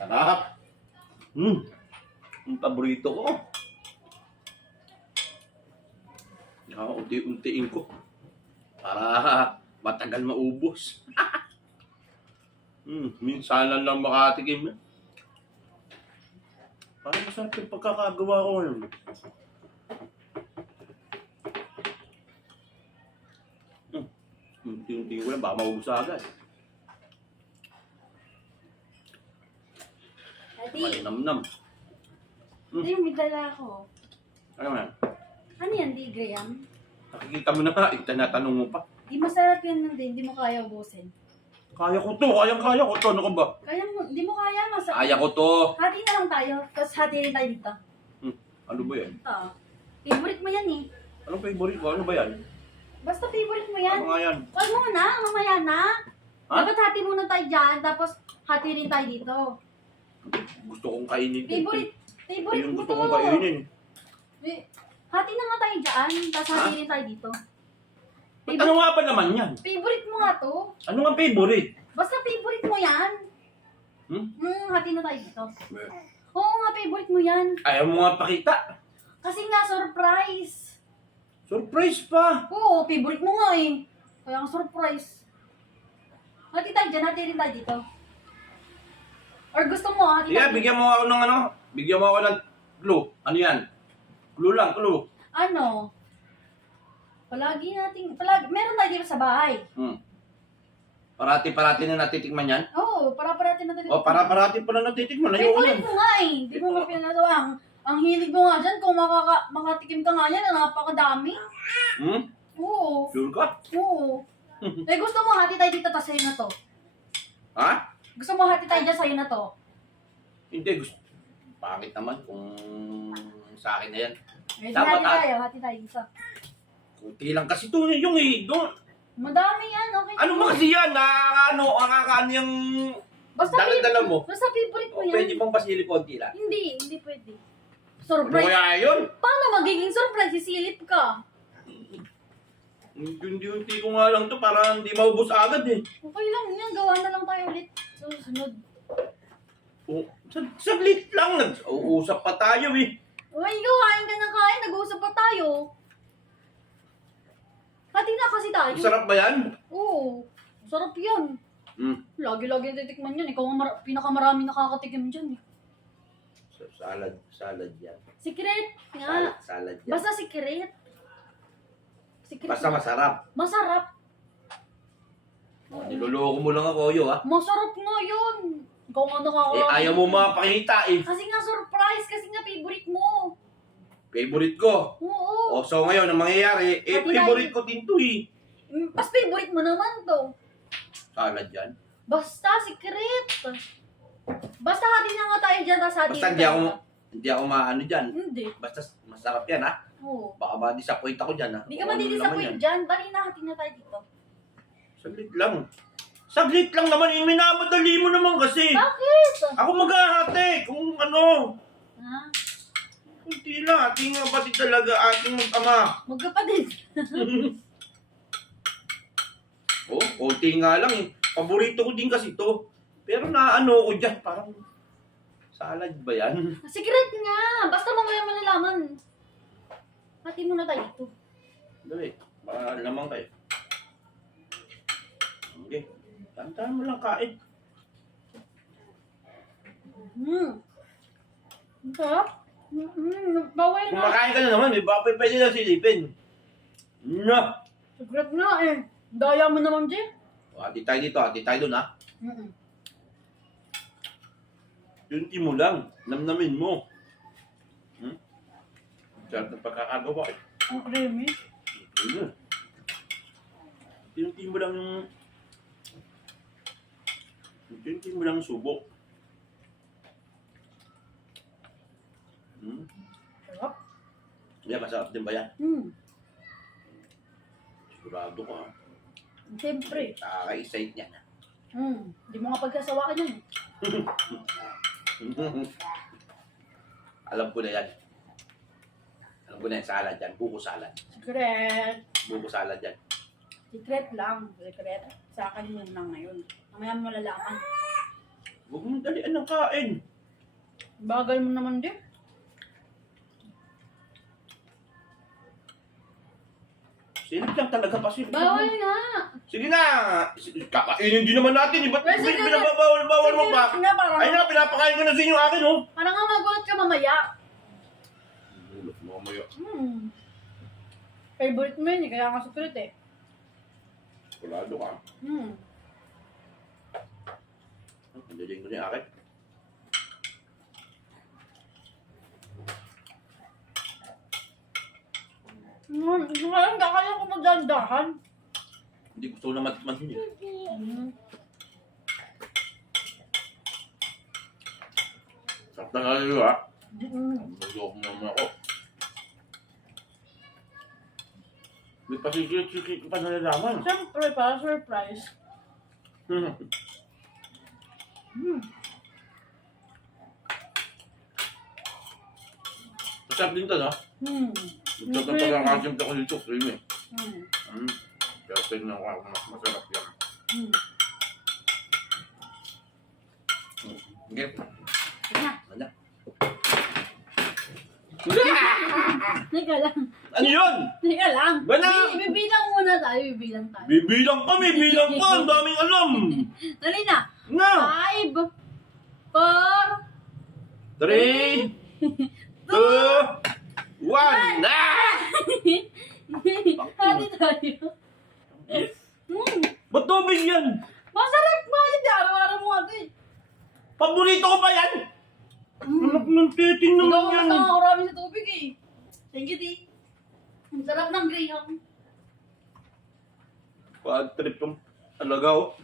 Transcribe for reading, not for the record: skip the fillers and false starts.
Sarap. Ang paborito ko. Unti-untiin ko. Para matagal maubos. Minsan lang makatikim. Parang masarap yung pagkakagawa ko ngayon. Unti-untiin ko lang, baka maubos agad. Daddy, Malinamnam. hindi may dala ako. Ano man? Ano yan, di Graham? Nakikita mo na nga, tinatanong mo pa. Di masarap yan din, di mo kaya ubusin. Kaya ko to, kayang-kaya ko to. Ano ka ba? Kaya mo, di mo kaya, masarap. Kaya ko to. Hati na lang tayo, tapos hati rin tayo dito. Ano ba yan? Ito. Favorite mo yan eh. Anong favorite ko? Ano ba yan? Basta favorite mo yan. Ano nga yan? Huwag mo na, mamaya na. Ha? Dapat hati muna tayo dyan, tapos hati rin tayo dito. Gusto kong kainin. Favorite Yung mo gusto to. kong kainin. Hati na nga tayo dyan, tapos hati Ha? rin tayo dito. Ano nga ba naman yan? Favorite mo nga to. Ano nga favorite? Basta favorite mo yan. Hati na tayo dito. Oo nga, favorite mo yan. Ayaw mo nga pakita. Kasi nga, surprise. Surprise pa. Oo, favorite mo nga eh. Kaya nga surprise. Hati tayo dyan, hati rin tayo dito. Or gusto mo, hati Yeah, tayo dito. bigyan mo ako ng ano. Bigyan mo ako ng clue. Ano yan? Clue lang, clue. Ano? Meron tayo dito sa bahay. Parati-parati na natitikman yan? Oo, para-parati na tayo. O, para-parati pa na natitikman. Ayoko yan. Favorite mo nga eh. Di mo nga pinagawa. Ang hilig mo nga dyan, kung makatikim ka nga yan, napakadami. Oo. Sure ka? Oo. Eh gusto mo hati tayo dito, tapos sa'yo na to. Ha? Gusto mo hati tayo dyan, sa'yo na to. Hindi, gusto. Pangit naman kung sa akin na yan. Eh, Dapat hati tayo dito. Kunti lang kasi ito yung doon. Madami yan, okay. Ano mo kasi yan? Nakakaano yung Basta dala-dala mo? Basta favorite mo O, yan. pwede bang basili konti lang? Hindi pwede. Ano Surprise. kaya yun? Paano magiging surprise? Sisilip ka. Unti-unti ko nga lang to para hindi maubos agad eh. Okay lang yan, gawa na lang tayo ulit. Susunod. O, saglit lang. Nag-uusap pa tayo eh. Uy, kain ka na kain. Nag-uusap pa tayo. Hati na kasi tayo. Sarap ba yan? Oo. Sarap yan. Lagi-lagi titikman yan. Ikaw ang pinakamarami nakakatikim dyan eh. Salad yan. Secret nga. Salad yan. Basta secret. Basta masarap. Masarap. Niloloko mo lang ako, yo ha? Masarap nga yun. Ikaw nga nakakalaman. Ayaw mo mapakita eh. Kasi nga surprise. Kasi nga favorite mo. Favorite ko. Oo. O, so ngayon, ang mangyayari, Hati favorite ko din to eh. Mas favorite mo naman to. Salad yan. Basta secret. Basta hati na nga tayo dyan. Tapos hati Basta hindi ako maano dyan. Hindi. Basta masarap yan ha. Oo. Baka ma-disappoint ako dyan ha. Hindi ka Kung ano naman madidisappoint yan. dyan. Dali na hati na tayo dito. Saglit lang. Saglit lang naman. Minamadali mo naman kasi. Bakit? Ako maghahati. Kung ano. Ha? Kunti lang. Ating kapatid talaga. Ating ama. Magkapatid. Oh, kunti nga lang eh. Paborito ko din kasi to. Pero naano ko dyan. Parang salad ba yan? Secret nga. Basta mamaya malalaman. Hati muna tayo dito. Dali. Baka lamang kayo. Okay. Tantahan mo lang kain. Ang sarap. Bawal na. Kumakain ka na naman. May baka pwede na silipin. Na. Secret nga eh. Daya mo naman, Jay. Hati tayo dito. Hati tayo dun ha. Yunti mo lang. Namnamin mo. Sarap ng pagkakagawa eh. Ang creamy. Ayun. Yunti mo lang yung... Yunti mo lang yung subo. Sarap. Yeah, masarap din ba yan? Sigurado ko ha. Siyempre. Nakaka-excite niyan. Hindi mo nga pagkasawaan yan. Alam ko na yan. Alam ko na yan. Salad yan. Buko salad. Secret. Buko salad yan. Secret lang. Secret. Sa akin yun lang ngayon. Mamaya mo malalaman. Huwag mong dalian ng kain. Bagal mo naman din. Silip lang talaga pa silip. Bawal nga. Sige na! Kakainin din naman natin. Ba't Well, sige, pinababawal mo pa? Sige nga, parang, Ay na, pinapakain ko na sa inyo akin, oh. parang nga magulat ka mamaya. Mamaya. Favorite mo yun eh, kaya nga sukulit eh. Kulado ka. Pindaling ko na yung akin. Ngayon, kaya ko magdandahan. Hindi gusto na matikman yun eh. Sarap na nga yun, ha? Nagulok naman ako. May pasikit-sikit pa nalalaman. Siyempre, para surprise. Masarap din to, no? Ito pa lang kasim ko dito, creamy. Kaya tingnan ko ako mas masarap yan. Okay. Ano? Teka lang. Ano yun? Teka lang. Bana! Bibilang muna tayo, bibilang tayo. Bibilang pa, bibilang pa. Ang daming alam. Dali na. Na! 5, 4, 3, 2, 1. Na! Hati tayo. Ba't tubig yan? Masarap ba yun? Araw-araw mo ito eh. Paborito ko pa yan! Anak ng titing Ikaw naman ang yan. nakakarami sa tubig eh. Thank you, Di. Ang sarap ng graham. Bad trip yung alagaw.